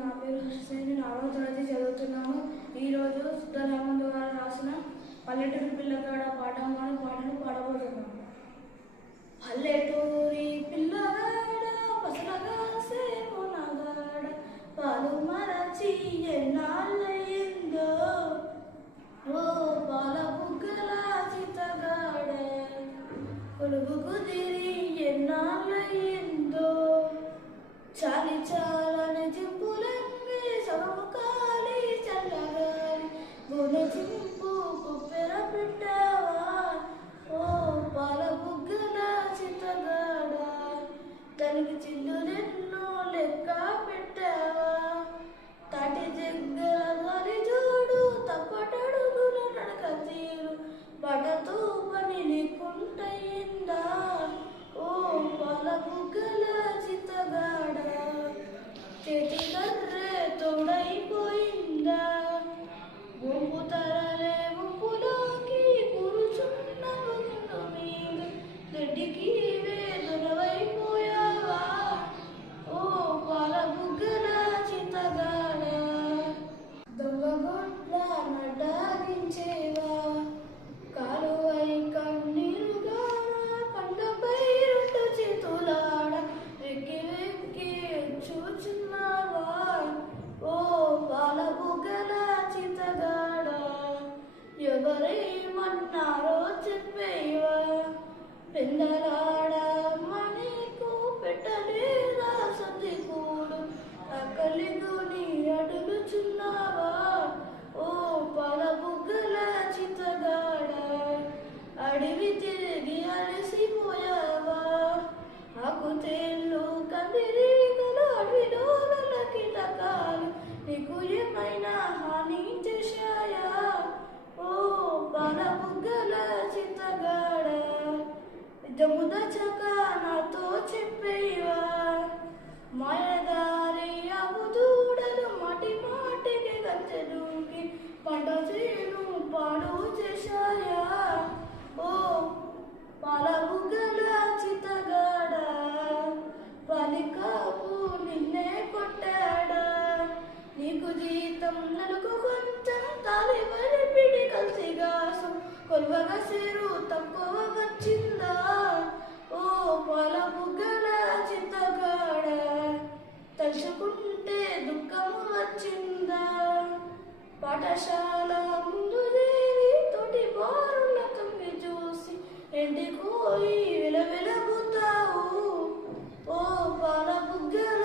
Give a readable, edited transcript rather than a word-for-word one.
నా పేరు హుస్సేన్. నేను 6వ తరగతి చదువుతున్నాను. ఈరోజు సుద్దరామందు గారు రాసిన పల్లెటూరి పిల్లగాడ పాటను పాడబోతున్నాను. పల్లెటూరి పిల్లగాడ పసలగాసే పొనగాడ పాలు మరచి ఎన్నాళ్ళయిందో ఓ పాల బుగ్గల చితగాడ కొలుగు కుదిరి ఎన్నాళ్ళయిందో చాలి చాలని చింపులన్నీ సగము కాలి చల్లగాలి గున చింపు కుప్పెర పెట్టావా ఓ పాల బుగ్గల చితగాడ దానికి చిల్లులెన్నో లెక్క పెట్టావా తాటి దగ్గర గాలి చూడు తప్పటడుగుల నడక తీరు బటతో పని లేకుంటయిందా ఓ పాల బుగ్గల చితగాడ చేతి కర్రే తోడైపోయిందా గుంపు తరలే గుంపులోకి కూర్చున్న గుండు మీద గడ్డికి దొరవైపోయావా ఓ పాల బుగ్గల చితగాడ దొంగగొడ్ల నడ్డాగించేవా కాలువై కన్నీరుగా కండపై రెండు చేతులాడ వెక్కి వెక్కి చూచున్నావా ఓ పాల బుగ్గల చితగాడ ఎవరేమన్నారో చెప్పేవా పెందలాడ మనీకు పెట్టలేదా సంధి కూడు అక్కలిగుని అడుగుచున్నావా ఓ పాల బుగ్గల చితగాడ అడవి తిరిగి అలసిపోయావా ఆకు తేళ్ళు కందిరీగలు అడవిలోల కీటకాలు నీకు ఏమైనా హాని చేశాయా ఓ పాల బుగ్గల చితగాడ ముదచక నాతో చెప్పేవా మాయదారి ఆవు దూడలు మాటి మాటికి గంతెలుకి పంట చేను పాడు చేశాయా ఓ పాల బుగ్గల చితగాడ పలికాపు నిన్నే కొట్టాడా నీకు జీతం నెలకు కొంచెం తాలి వరిపిడి కలిసిగాసం కొల్వగా సేరు తక్కువ వచ్చిందా ఓ పాల బుగ్గల చితగాడ తలుచుకుంటే దుఃఖము వచ్చిందా పాఠశాల ముందు చేరి తోటి బారుల తొంగి చూసి ఎండిపోయి విలవిలబుతావు ఓ పాల బుగ్గల